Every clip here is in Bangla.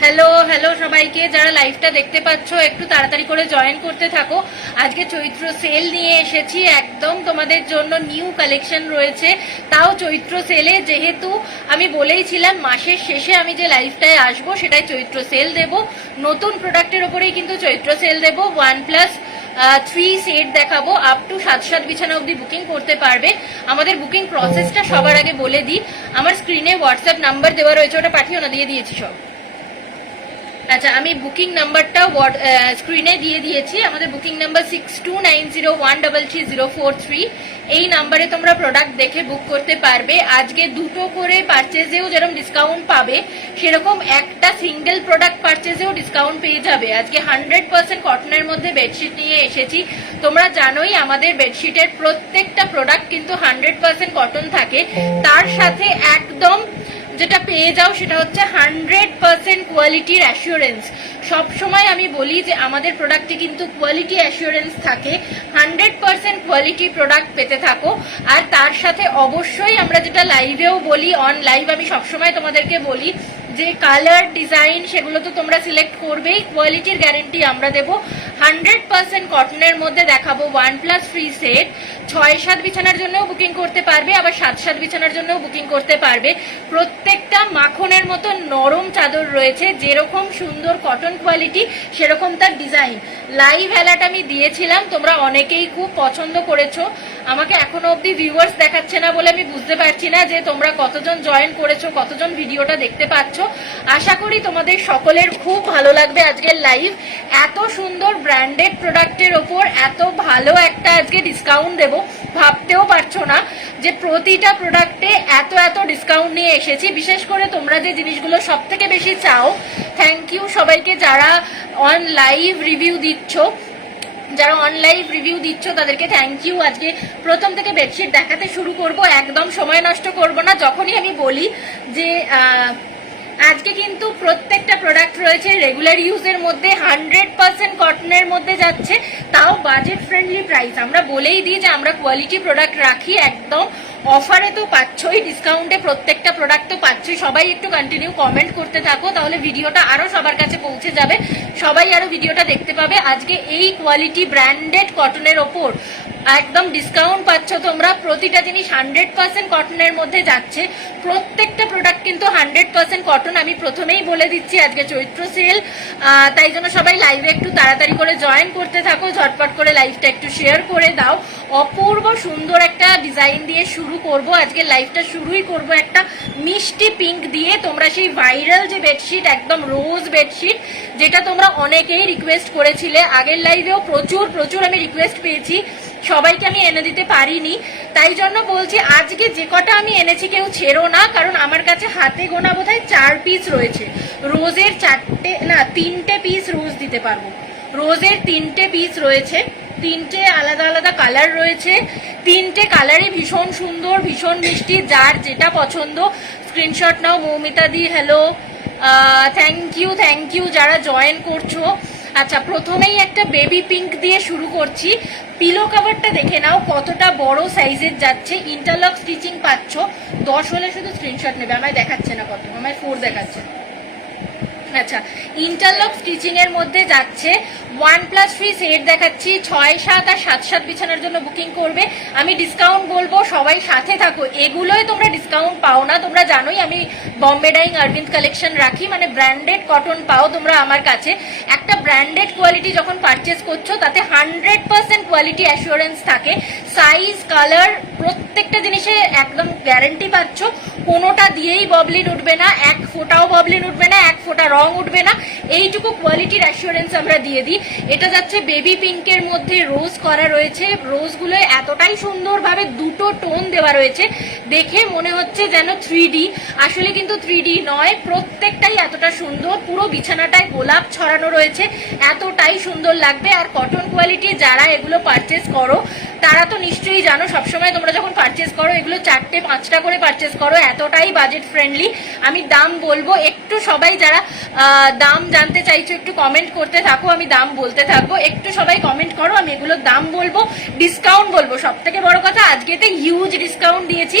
হ্যালো হ্যালো সবাইকে, যারা লাইভটা দেখতে পাচ্ছ একটু তাড়াতাড়ি করে জয়েন করতে থাকো। আজকে চৈত্র সেল নিয়ে এসেছি, একদম তোমাদের জন্য নিউ কালেকশন রয়েছে, তাও চৈত্র সেলে। যেহেতু আমি বলেইছিলাম মাসের শেষে আমি যে লাইভটায় আসবো সেটাই চৈত্র সেল দেব, নতুন প্রোডাক্টের ওপরেই কিন্তু চৈত্র সেল দেব। 1+3 সেট দেখাবো, আপ টু 7 বিছানা অব্দি বুকিং করতে পারবে। আমাদের বুকিং প্রসেসটা সবার আগে বলে দিই। আমার স্ক্রিনে হোয়াটসঅ্যাপ নাম্বার দেওয়া রয়েছে, ওটা পাঠিও না, দিয়ে দিয়েছি সব। আচ্ছা, আমি বুকিং নাম্বারটা স্ক্রিনে দিয়ে দিয়েছি। আমাদের বুকিং নাম্বার 6290133043। এই নাম্বারে তোমরা প্রোডাক্ট দেখে বুক করতে পারবে। আজকে দুটো করে পারচেজেও যেরকম ডিসকাউন্ট পাবে, সেরকম একটা সিঙ্গেল প্রোডাক্ট পারচেজেও ডিসকাউন্ট পেয়ে যাবে। আজকে 100% কটনের মধ্যে বেডশিট নিয়ে এসেছি। তোমরা জানোই আমাদের বেডশিটের প্রত্যেকটা প্রোডাক্ট কিন্তু 100% কটন থাকে, তার সাথে একদম যেটা পেয়ে যাও সেটা হচ্ছে 100% কোয়ালিটির অ্যাসিওরেন্স। সবসময় আমি বলি যে আমাদের প্রোডাক্টে কিন্তু কোয়ালিটি অ্যাসিওরেন্স থাকে, 100% কোয়ালিটি প্রোডাক্ট পেতে থাকো। আর তার সাথে অবশ্যই আমরা যেটা লাইভেও বলি, অন লাইভ আমি সবসময় তোমাদেরকে বলি যে কালার ডিজাইন সেগুলো তো তোমরা সিলেক্ট করবেই, কোয়ালিটির গ্যারেন্টি আমরা দেবো। 100% কটনের মধ্যে দেখাবো 1+3 সেট। 6-7 বিছানার জন্যও বুকিং করতে পারবে, আবার 7-7 বিছানার জন্যও বুকিং করতে পারবে। প্রত্যেকটা মাখনের মতো নরম চাদর রয়েছে, যেরকম সুন্দর কটন কোয়ালিটি সেরকম তার ডিজাইন। লাইভ অ্যালার্ট আমি দিয়েছিলাম, তোমরা অনেকেই খুব পছন্দ করেছো। আমাকে এখনো অব্দি ভিউয়ার্স দেখাচ্ছে না বলে আমি বুঝতে পারছি না যে তোমরা কতজন জয়েন করেছো, কতজন ভিডিওটা দেখতে পাচ্ছ। আশা করি তোমাদের সকলের খুব ভালো লাগবে আজকের লাইভ। এত সুন্দর ব্র্যান্ডেড প্রোডাক্টের ওপর এত ভালো একটা আজকে ডিসকাউন্ট দেবো ভাবতেও পারছো না যে প্রতিটা প্রোডাক্টে এত এত ডিসকাউন্ট নিয়ে এসেছি। বিশেষ করে তোমরা যে জিনিসগুলো সব থেকে বেশি চাও, থ্যাংক ইউ সবাইকে যারা অন লাইভ রিভিউ দিচ্ছ, যারা অনলাইন রিভিউ দিচ্ছ তাদেরকে থ্যাংক ইউ। আজকে প্রথম থেকে বেডশিট দেখাতে শুরু করব, একদম সময় নষ্ট করব না। যখনই আমি বলি যে আজকে কিন্তু প্রত্যেকটা প্রোডাক্ট রয়েছে রেগুলার ইউজের মধ্যে, 100% কটনের মধ্যে যাচ্ছে, তাও বাজেট ফ্রেন্ডলি প্রাইস। আমরা বলেই দিই যে আমরা কোয়ালিটি প্রোডাক্ট রাখি, একদম অফারে তো পাচ্ছই, ডিসকাউন্টে প্রত্যেকটা প্রোডাক্ট তো পাচ্ছই। সবাই একটু কন্টিনিউ কমেন্ট করতে থাকো, তাহলে ভিডিওটা আরো সবার কাছে পৌঁছে যাবে, সবাই আরো ভিডিওটা দেখতে পাবে। আজকে এই কোয়ালিটি ব্র্যান্ডেড কটনের ওপর একদম ডিসকাউন্ট পাচ্ছ তোমরা। প্রতিটা জিনিস 100% কটনের মধ্যে যাচ্ছে, প্রত্যেকটা প্রোডাক্ট কিন্তু 100% কটন। আমি প্রথমেই বলে দিচ্ছি আজকে চৈত্র সেল, তাই জন্য সবাই লাইভে একটু তাড়াতাড়ি করে জয়েন করতে থাকো, ঝটপট করে লাইভটা একটু শেয়ার করে দাও। অপূর্ব সুন্দর একটা ডিজাইন দিয়ে শুরু করব আজকে লাইভটা। শুরুই করব একটা মিষ্টি পিঙ্ক দিয়ে। তোমরা সেই ভাইরাল যে বেডশিট, একদম রোজ বেডশিট, যেটা তোমরা অনেকেই রিকোয়েস্ট করেছিলে, আগের লাইভেও প্রচুর প্রচুর আমি রিকোয়েস্ট পেয়েছি, সবাইকে আমি এনে দিতে পারিনি। তাই জন্য বলছি আজকে যে কটা আমি এনেছি কেউ ছেড়ো না, কারণ আমার কাছে হাতে গোনা বোধহয় 4 পিস রয়েছে। রোজের 3টে পিস রোজ দিতে পারবো। রোজের 3টে পিস রয়েছে, 3টে আলাদা আলাদা কালার রয়েছে। 3টে কালারই ভীষণ সুন্দর, ভীষণ মিষ্টি। যার যেটা পছন্দ স্ক্রিনশট নাও। মৌমিতা দি হ্যালো, থ্যাংক ইউ যারা জয়েন করছো। আচ্ছা, প্রথমেই একটা বেবি পিঙ্ক দিয়ে শুরু করছি। পিলো কভারটা দেখে নাও কতটা বড় সাইজের যাচ্ছে, ইন্টারলক স্টিচিং পাচ্ছ। 10 হলে শুধু স্ক্রিনশট নেবে, আমায় দেখাচ্ছে না কত, আমায় 4 দেখাচ্ছে। আচ্ছা, ইন্টারলক স্টিচিং এর মধ্যে যাচ্ছে। 1+3 সেট দেখাচ্ছি। 6-7 আর 7-7 বিছানার জন্য বুকিং করবে। আমি ডিসকাউন্ট বলবো, সবাই সাথে থাকো। এগুলোই তোমরা ডিসকাউন্ট পাও না, তোমরা জানোই আমি বম্বে ডাইং অরবিন্দ কালেকশন রাখি, মানে ব্র্যান্ডেড কটন পাও তোমরা আমার কাছে। একটা ব্র্যান্ডেড কোয়ালিটি যখন পারচেস করছো তাতে 100% কোয়ালিটি অ্যাসিওরেন্স থাকে। সাইজ, কালার, প্রত্যেকটা জিনিসে একদম গ্যারেন্টি পাচ্ছ। কোনোটা দিয়েই ববলিন উঠবে না, এক ফোঁটাও ববলিন উঠবে না, এক ফোঁটা রং উঠবে না, এইটুকু কোয়ালিটির অ্যাসিওরেন্স আমরা দিয়ে দিই। এটা যাচ্ছে বেবি পিঙ্কের মধ্যে, রোজ করা রয়েছে। রোজগুলো এতটাই সুন্দরভাবে দুটো টোন দেওয়া রয়েছে, দেখে মনে হচ্ছে যেন 3D, আসলে কিন্তু 3D নয়। প্রত্যেকটাই এতটা সুন্দর, পুরো বিছানাটায় গোলাপ ছড়ানো রয়েছে, এতটাই সুন্দর লাগবে। আর কটন কোয়ালিটি যারা এগুলো পারচেস করো তারা তো নিশ্চয়ই জানো সবসময় তোমরা যখন পারচেস করো এগুলো 4টে 5টা করে পারচেস করো, এতটাই বাজেট ফ্রেন্ডলি। আমি দাম বলবো, একটু সবাই যারা দাম জানতে চাইছো একটু কমেন্ট করতে থাকো, আমি দাম বলতে থাকবো। একটু সবাই কমেন্ট করো, আমি এগুলোর দাম বলবো, ডিসকাউন্ট বলবো। সব থেকে বড় কথা আজকেতে হিউজ ডিসকাউন্ট দিয়েছি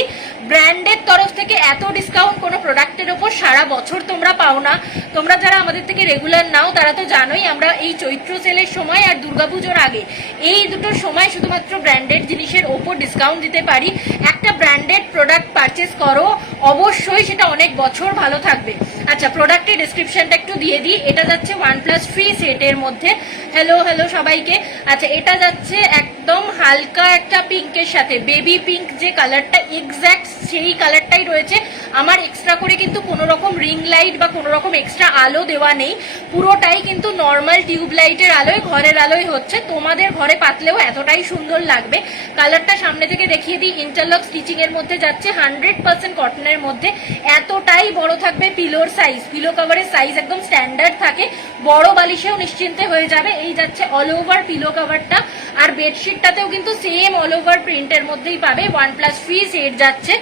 ব্র্যান্ডের তরফ থেকে। এত ডিসকাউন্ট কোনো প্রোডাক্টের ওপর সারা বছর তোমরা পাও না। তোমরা যারা আমাদের থেকে রেগুলার নাও তারা তো জানোই আমরা এই চৈত্র সেলের সময় আর দুর্গাপুজোর আগে এই দুটোর সময় শুধুমাত্র ব্র্যান্ডেড জিনিসের ওপর ডিসকাউন্ট দিতে পারি। একটা ব্র্যান্ডেড প্রোডাক্ট পারচেস করো, অবশ্যই সেটা অনেক বছর ভালো থাকবে। আচ্ছা, প্রোডাক্টের ডেসক্রিপশনটা একটু দিয়ে দিই। এটা যাচ্ছে 1+, 3 সেটের মধ্যে। হ্যালো সবাইকে। আচ্ছা, এটা যাচ্ছে একদম হালকা একটা পিঙ্কের সাথে, বেবি পিঙ্ক যে কালারটা এক্স্যাক্ট সেই কালারটাই রয়েছে। আমার এক্সট্রা করে কিন্তু কোনো রকম রিং লাইট বা কোনো রকম এক্সট্রা আলো দেওয়া নেই, পুরোটাই কিন্তু নর্মাল টিউব লাইটের আলোয়, ঘরের আলোয় হচ্ছে। তোমাদের ঘরে পাতলেও এতটাই সুন্দর লাগবে। কালারটা সামনে থেকে দেখিয়ে দিই। ইন্টারলক স্টিচিং এর মধ্যে যাচ্ছে, 100% কটনের মধ্যে। এতটাই বড় থাকবে পিলোর সাইজ, পিলো কভারের সাইজ একদম স্ট্যান্ডার্ড থাকে, বড় বালিশেও নিশ্চিন্তে হয়ে যাবে। এই যাচ্ছে অল ওভার পিলো কভারটা, আর বেডশিটটাতেও কিন্তু সেম অল ওভার প্রিন্টের মধ্যেই পাবে। 1+, 3 সেট যাচ্ছে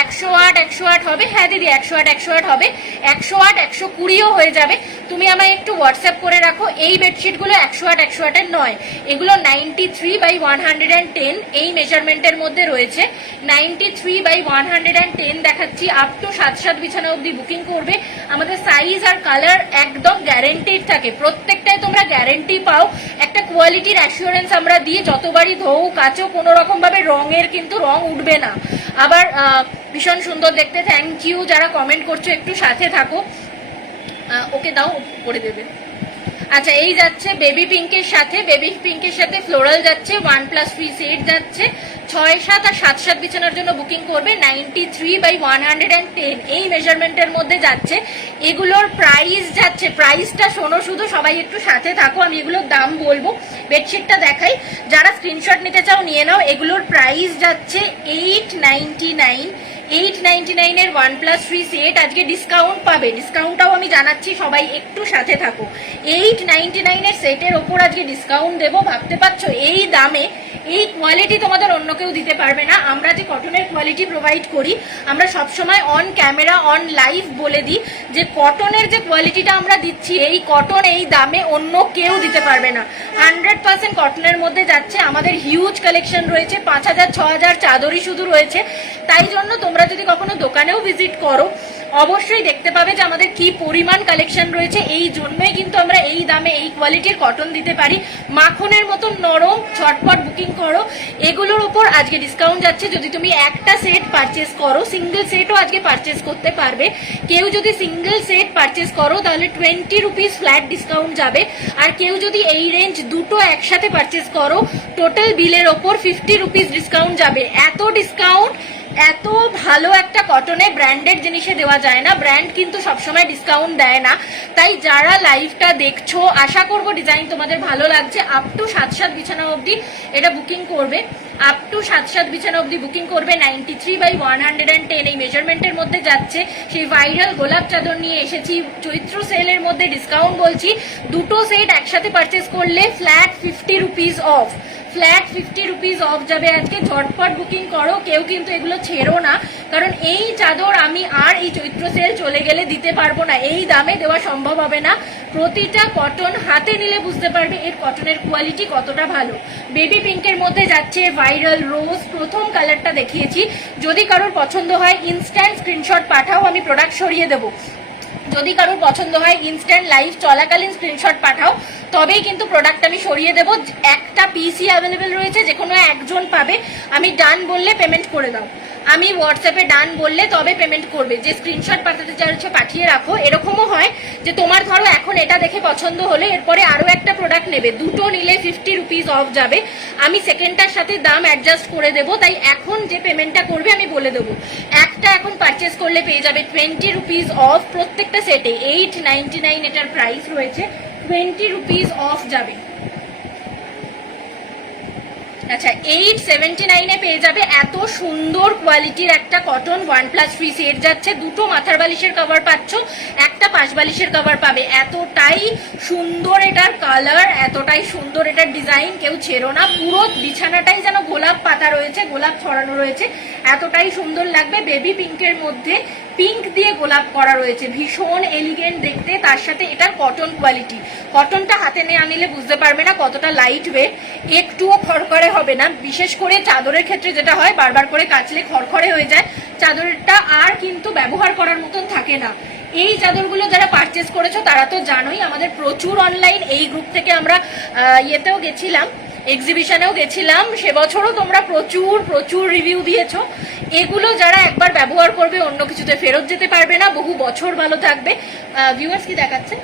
108 হবে। হ্যাঁ দিদি, 108 হবে, 108 120ও হয়ে যাবে। তুমি আমায় একটু হোয়াটসঅ্যাপ করে রাখো। এই বেডশিটগুলো 108 নয়, এগুলো 93/110 এই মেজারমেন্টের মধ্যে রয়েছে। 93/110 দেখাচ্ছি। আপ টু 7 বিছানা অবধি বুকিং করবে। আমাদের সাইজ আর কালার একদম গ্যারেন্টিড থাকে, প্রত্যেকটাই তোমরা গ্যারেন্টি পাও। একটা কোয়ালিটির অ্যাসিওরেন্স আমরা দিই, যতবারই ধোও কাচো কোনো রকম ভাবে রঙের কিন্তু রং উঠবে না। আবার ভীষণ সুন্দর দেখতে। থ্যাংক ইউ যারা কমেন্ট করছো, একটু সাথে থাকো। ওকে দাও, করে দেবে। আচ্ছা, এই যাচ্ছে বেবি পিঙ্কের সাথে, বেবি পিঙ্কের সাথে ফ্লোরাল যাচ্ছে। 1+, 3 সেট যাচ্ছে 6, 7 আর 7 বিছানার জন্য বুকিং করবে। 93/110 এই মেজারমেন্টের মধ্যে যাচ্ছে। এগুলোর প্রাইস যাচ্ছে, প্রাইসটা শোনো শুধু, সবাই একটু সাথে থাকো, আমি এগুলোর দাম বলবো। বেডশিটটা দেখাই, যারা স্ক্রিনশট নিতে চাও নিয়ে নাও। এগুলোর প্রাইস যাচ্ছে 899 এর 1+, 3 সেট। আজকে ডিসকাউন্ট পাবে, ডিসকাউন্টটাও আমি জানাচ্ছি, সবাই একটু সাথে থাকো। 899 এর সেটের ওপর আজকে ডিসকাউন্ট দেবো। ভাবতে পারছো এই দামে এই কোয়ালিটি তোমাদের অন্য কেউ দিতে পারবে না। আমরা যে কটনের কোয়ালিটি প্রোভাইড করি, আমরা সবসময় অন ক্যামেরা অন লাইভ বলে দিই যে কটনের যে কোয়ালিটিটা আমরা দিচ্ছি, এই কটন এই দামে অন্য কেউ দিতে পারবে না। 100% কটনের মধ্যে যাচ্ছে। আমাদের হিউজ কালেকশন রয়েছে, 5000 6000 চাদরই শুধু রয়েছে। তাই জন্য তোমরা যদি কখনো দোকানেও ভিজিট করো অবশ্যই দেখতে পাবে যে আমাদের কি পরিমাণ কালেকশন রয়েছে। এই জন্যই কিন্তু আমরা এই দামে এই কোয়ালিটির কটন দিতে পারি। মাখনের মতন নরম, ঝটপট বুকিং করো। এগুলোর উপর আজকে ডিসকাউন্ট যাচ্ছে। যদি তুমি একটা সেট পারচেস করো, সিঙ্গেল সেটও আজকে পারচেস করতে পারবে। কেউ যদি সিঙ্গেল সেট পারচেস করো তাহলে 20 রুপিস ফ্ল্যাট ডিসকাউন্ট যাবে। আর কেউ যদি এই রেঞ্জ দুটো একসাথে পারচেস করো, টোটাল বিলের ওপর 50 রুপিস ডিসকাউন্ট যাবে। এত ডিসকাউন্ট এত ভালো একটা কটনে ব্র্যান্ডেড জিনিসে দেওয়া যায় না। ব্র্যান্ড কিন্তু সবসময় ডিসকাউন্ট দেয় না। তাই যারা লাইভটা দেখছো, আশা করবো ডিজাইন তোমাদের ভালো লাগছে। আপ টু 7 বিছানা অবধি এটা বুকিং করবে, আপ টু 7 বিছানা অবধি বুকিং করবে। 93/110 এই মেজারমেন্টের মধ্যে যাচ্ছে। সেই ভাইরাল গোলাপ চাদর নিয়ে এসেছি চৈত্র সেলের মধ্যে। ডিসকাউন্ট বলছি, দুটো সেট একসাথে পারচেস করলে flat 50 rupees of, flat 50 rupees of যাবে আজকে। ঝটপট বুকিং করো, কেউ কিন্তু এগুলো ছেড়ো না, কারণ এই চাদর আমি আর এই চৈত্র সেল চলে গেলে দিতে পারবো না। এই দামে দেওয়া সম্ভব হবে না। প্রতিটা কটন হাতে নিলে বুঝতে পারবে এর কটনের কোয়ালিটি কতটা ভালো। বেবি পিঙ্কের মধ্যে যাচ্ছে ভাইরাল রোজ, প্রথম কালারটা দেখিয়েছি। যদি কারোর পছন্দ হয় ইনস্ট্যান্ট স্ক্রিনশট পাঠাও, আমি প্রোডাক্ট সরিয়ে দেবো। যদি কারোর পছন্দ হয় ইনস্ট্যান্ট লাইভ চলাকালীন স্ক্রিনশট পাঠাও, তবেই কিন্তু প্রোডাক্ট আমি সরিয়ে দেবো। একটা পিসি অ্যাভেলেবেল রয়েছে, যে কোনো একজন পাবে। আমি ডান বললে পেমেন্ট করে দাও, আমি হোয়াটসঅ্যাপে ডান বললে তবে পেমেন্ট করবে। যে স্ক্রিনশট পাঠাতে চাইছে পাঠিয়ে রাখো। এরকমও হয় যে তোমার ধরো এখন এটা দেখে পছন্দ হলে এরপরে আরো একটা প্রোডাক্ট নেবে, দুটো নিলে 50 রুপিস অফ যাবে। আমি সেকেন্ডটার সাথে দাম অ্যাডজাস্ট করে দেবো। তাই এখন যে পেমেন্টটা করবে আমি বলে দেবো। একটা এখন পারচেস করলে পেয়ে যাবে 20 রুপিস অফ প্রত্যেকটা সেটে। 899 এটার প্রাইস রয়েছে, 20 রুপিস অফ যাবে। আচ্ছা 879 পেয়ে যাবে এত সুন্দর কোয়ালিটির একটা কটন 1+3 সেট যাচ্ছে। দুটো মাথার বালিশের কভার পাচ্ছ, একটা পাশ বালিশের কভার পাবে। এতটাই সুন্দর এটার কালার, এতটাই সুন্দর এটার ডিজাইন, কেউ ছেড়ো না। পুরো বিছানাটাই যেন গোলাপ পাতা রয়েছে, গোলাপ ছড়ানো রয়েছে, এতটাই সুন্দর লাগবে। বেবি পিঙ্কের মধ্যে পিঙ্ক দিয়ে গোলাপ করা রয়েছে, ভীষণ এলিগেন্ট দেখতে। তার সাথে এটার কটন কোয়ালিটি, কটনটা হাতে নিয়ে আনিলে বুঝতে পারবে না কতটা লাইট ওয়েট, একটুও খড়খড়ে হবে না। বিশেষ করে চাদরের ক্ষেত্রে যেটা হয়, বারবার করে কাচলে খড়খড়ে হয়ে যায়, চাদরটা আর কিন্তু ব্যবহার করার মতন থাকে না। এই চাদরগুলো যারা পারচেস করেছো তারা তো জানোই, আমাদের প্রচুর অনলাইন এই গ্রুপ থেকে আমরা ইয়েতেও গেছিলাম, এক্সিবিশনেও গেছিলাম, সে বছরও তোমরা প্রচুর প্রচুর রিভিউ দিয়েছো। এগুলো যারা একবার ব্যবহার করবে অন্য কিছুতে ফেরত যেতে পারবে না, বহু বছর ভালো থাকবে। ভিউয়ার্স কি দেখাচ্ছে?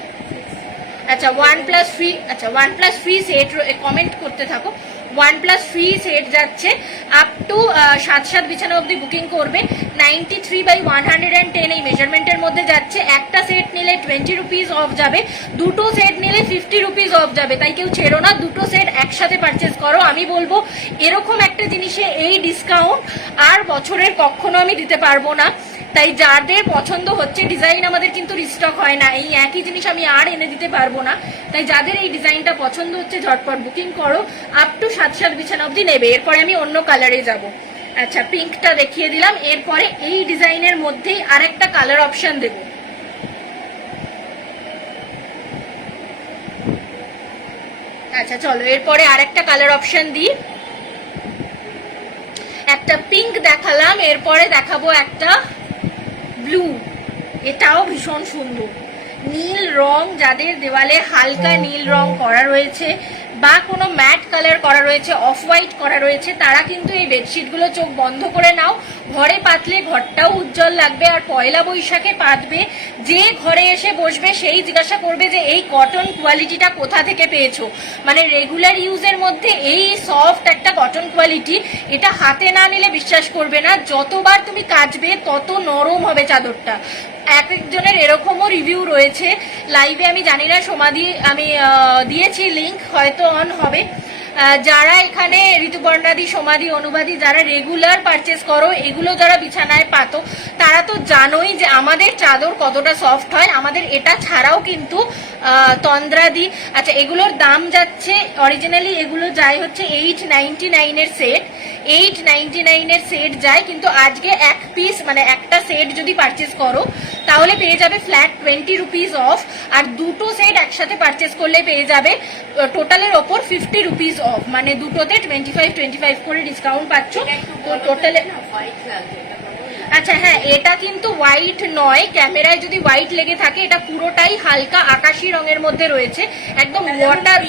আচ্ছা 1+3, আচ্ছা 1+3 সেট কমেন্ট করতে থাকো। 1+3 সেট যাচ্ছে আপ টু 7 বিছানা অবধি বুকিং করবে। 93/110 এই মেজারমেন্টের মধ্যে যাচ্ছে। একটা সেট নিলে 20 রুপিস অফ যাবে, দুটো সেট নিলে 50 রুপিস অফ যাবে। তাই কেউ ছেড়ো না, দুটো সেট একসাথে পারচেস করো। আমি বলবো এরকম একটা জিনিসে এই ডিসকাউন্ট আর বছরের কখনো আমি দিতে পারবো না। তাই যাদের পছন্দ হচ্ছে, ডিজাইন আমাদের কিন্তু রিস্টক হয় না, এই একই জিনিস আমি আর এনে দিতে পারবো না। তাই যাদের এই ডিজাইনটা পছন্দ হচ্ছে ঝটপট বুকিং করো, আপ টু 7 বিছানা অবধি নেবে। এরপরে আমি অন্য কালারে যাব। আচ্ছা পিঙ্কটা দেখিয়ে দিলাম, এরপরে এই ডিজাইনের মধ্যেই আরেকটা কালার অপশন দেব। আচ্ছা চলো এরপরে আরেকটা কালার অপশন দিই। একটা পিঙ্ক দেখালাম, এরপরে দেখাবো একটা ব্লু, এটাও ভীষণ সুন্দর। নীল রং, যাদের দেওয়ালে হালকা নীল রং করা রয়েছে বা কোনো ম্যাট কালার করা রয়েছে, অফ হোয়াইট করা রয়েছে, তারা কিন্তু এই বেডশিটগুলো চোখ বন্ধ করে নাও। ঘরে পাতলে ঘরটাও উজ্জ্বল লাগবে। আর পয়লা বৈশাখে পাতবে, যে ঘরে এসে বসবে সেই জিজ্ঞাসা করবে যে এই কটন কোয়ালিটিটা কোথা থেকে পেয়েছো। মানে রেগুলার ইউজের মধ্যে এই সফট একটা কটন কোয়ালিটি, এটা হাতে না নিলে বিশ্বাস করবে না। যতবার তুমি কাচবে তত নরম হবে চাদরটা। এক একজনের এরকমও রিভিউ রয়েছে লাইভে, আমি জানি না সমাধি আমি দিয়েছি লিংক, হয়তো অন হবে। যারা এখানে ঋতুপর্ণাদি, সমাধি, অনুবাদী যারা রেগুলার পারচেস করো, এগুলো যারা বিছানায় পাতো, তারা তো জানোই যে আমাদের চাদর কতটা সফট হয়। আমাদের এটা ছাড়াও কিন্তু তন্দ্রাদি, আচ্ছা এগুলোর দাম যাচ্ছে অরিজিনালি, এগুলো যায় হচ্ছে 899 এর সেট, 899 এর সেট যায়। কিন্তু আজকে এক পিস মানে একটা সেট যদি পারচেস করো তাহলে পেয়ে যাবে ফ্ল্যাট 20 রুপিস অফ। আর দুটো সেট একসাথে পারচেস করলে পেয়ে যাবে টোটালের ওপর 50 রুপিস অফ, মানে দুটোতে 25 করে ডিসকাউন্ট পাচ্ছ। তো টোটালে আচ্ছা হ্যাঁ, এটা কিন্তু হোয়াইট নয়, ক্যামেরায় যদি হোয়াইট লেগে থাকে, এটা পুরোটাই হালকা আকাশি রঙের মধ্যে রয়েছে, একদম ওয়াটার।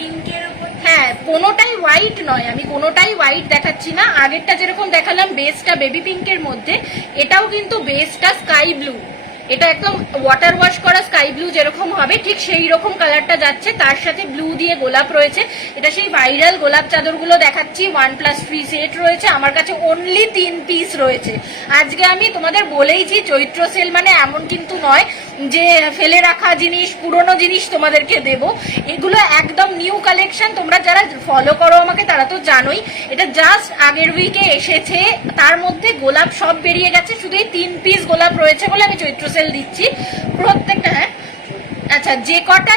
হ্যাঁ কোনোটাই হোয়াইট নয়, আমি কোনোটাই হোয়াইট দেখাচ্ছি না। আগেরটা যেরকম দেখালাম বেসটা বেবি পিঙ্কের মধ্যে, এটাও কিন্তু বেসটা স্কাই ব্লু, এটা একদম ওয়াটার ওয়াশ করা স্কাই ব্লু যেরকম হবে ঠিক সেই রকম কালারটা যাচ্ছে। তার সাথে ব্লু দিয়ে গোলাপ রয়েছে, এটা সেই ভাইরাল গোলাপ চাদরগুলো দেখাচ্ছি। 1+3 সেট রয়েছে, আমার কাছে অনলি 3 পিস রয়েছে। আজকে আমি তোমাদের বলেইছি চৈত্র সেল মানে এমন কিন্তু নয় যে ফেলে রাখা জিনিস, পুরনো জিনিস তোমাদেরকে দেব। এগুলো একদম নিউ কালেকশন, তোমরা যারা ফলো করো আমাকে তারা তো জানোই। এটা জাস্ট আগের উইকে এসেছে, তার মধ্যে গোলাপ সব বেরিয়ে গেছে, শুধু এই 3 পিস গোলাপ রয়েছে বলে আমি চৈত্র সেল দিচ্ছি প্রত্যেকটা। হ্যাঁ আচ্ছা যে কটা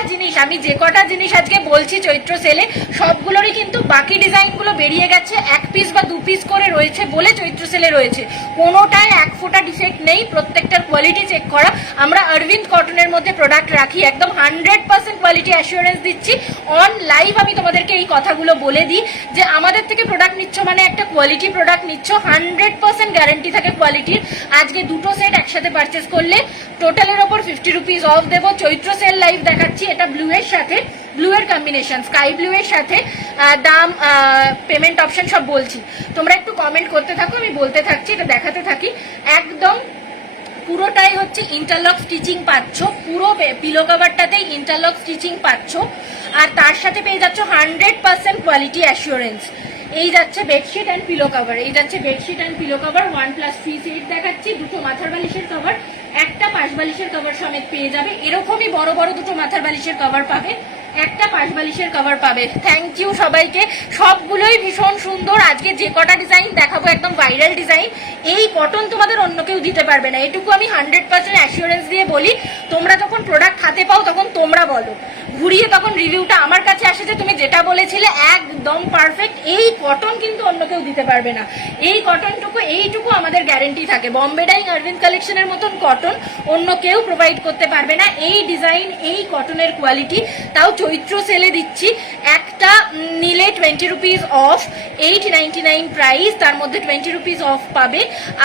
জিনিস আজকে বলছি চৈত্র সেলে, সবগুলোরই কিন্তু বাকি ডিজাইনগুলো বেরিয়ে গেছে, 1 পিস বা 2 পিস করে রয়েছে বলে চৈত্র সেলে রয়েছে। কোনোটায় 1 ফোঁটা ডিফেক্ট নেই, প্রত্যেকটার কোয়ালিটি চেক করা। আমরা অরবিন্দ কটনের মধ্যে প্রোডাক্ট রাখি, একদম 100% কোয়ালিটি অ্যাসিওরেন্স দিচ্ছি। অন লাইভ আমি তোমাদেরকে এই কথাগুলো বলে দিই যে আমাদের থেকে প্রোডাক্ট নিচ্ছ মানে একটা কোয়ালিটি প্রোডাক্ট নিচ্ছ, 100% গ্যারান্টি থাকে কোয়ালিটির। আজকে দুটো সেট একসাথে পারচেস করলে টোটালের ওপর 50 রুপিস অফ দেবো। চৈত্র সেল লাইভ দেখাচ্ছি, এটা ব্লু এর সাথে, ব্লু এর কম্বিনেশন স্কাই ব্লু এর সাথে। দাম, পেমেন্ট অপশন সব বলছি, তোমরা একটু কমেন্ট করতে থাকো, আমি বলতে থাকছি, এটা দেখাতে থাকি। একদম পুরোটাই হচ্ছে ইন্টারলক স্টিচিং পাচ্ছ, পুরো পিলো কভারটাতেই ইন্টারলক স্টিচিং পাচ্ছ। আর তার সাথে পেয়ে যাচ্ছ 100% কোয়ালিটি অ্যাসিওরেন্স। এই যাচ্ছে বেডশিট অ্যান্ড পিলো কভার, এই যাচ্ছে bedsheet and pillow cover 1+3 set দেখাচ্ছি। দুটো মাথার বালিশের কভার, একটা পাশ বালিশের কভার সমেত পেয়ে যাবে। এরকমই বড় বড় দুটো মাথার বালিশের কভার পাবে। একটা পাশ বালিশের কভার পাবে। থ্যাংক ইউ সবাইকে, সবগুলোই ভীষণ সুন্দর। আজকে যে কটা ডিজাইন দেখাবো একদম ভাইরাল ডিজাইন। এই কটন তোমাদের অন্য কেউ দিতে পারবে না, এটুকু আমি 100% অ্যাসিওরেন্স দিয়ে বলি। তোমরা যখন প্রোডাক্ট হাতে পাও তখন তোমরা বলো, ঘুরিয়ে তখন রিভিউটা আমার কাছে আসে যে তুমি যেটা বলেছিলে একদম পারফেক্ট। এই কটন কিন্তু অন্য কেউ দিতে পারবে না, এই কটনটুকু এইটুকু আমাদের গ্যারেন্টি থাকে। বম্বে ডাইং অরবিন্দ কালেকশনের মতন কটন অন্য কেউ প্রোভাইড করতে পারবে না। এই ডিজাইন, এই কটনের কোয়ালিটি, তাও চৈত্র সেলে দিচ্ছি। একটা নিলে 20 রুপিস অফ, 899 প্রাইস, তার মধ্যে 20 রুপিস অফ পাবে।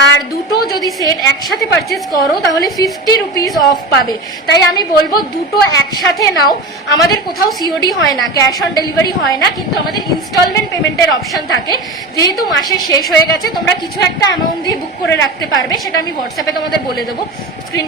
আর দুটো যদি সেট একসাথে পারচেস করো তাহলে 50 রুপিস অফ পাবে। তাই আমি বলবো দুটো একসাথে নাও। আমাদের কোথাও সিওডি হয় না, ক্যাশ অন ডেলিভারি হয় না, কিন্তু আমাদের ইনস্টলমেন্ট পেমেন্টের অপশন থাকে। যেহেতু মাসে শেষ হয়ে গেছে, তোমরা কিছু একটা অ্যামাউন্ট দিয়ে বুক করে রাখতে পারবে, সেটা আমি হোয়াটসঅ্যাপে তোমাদের বলে দেবো। স্ক্রিন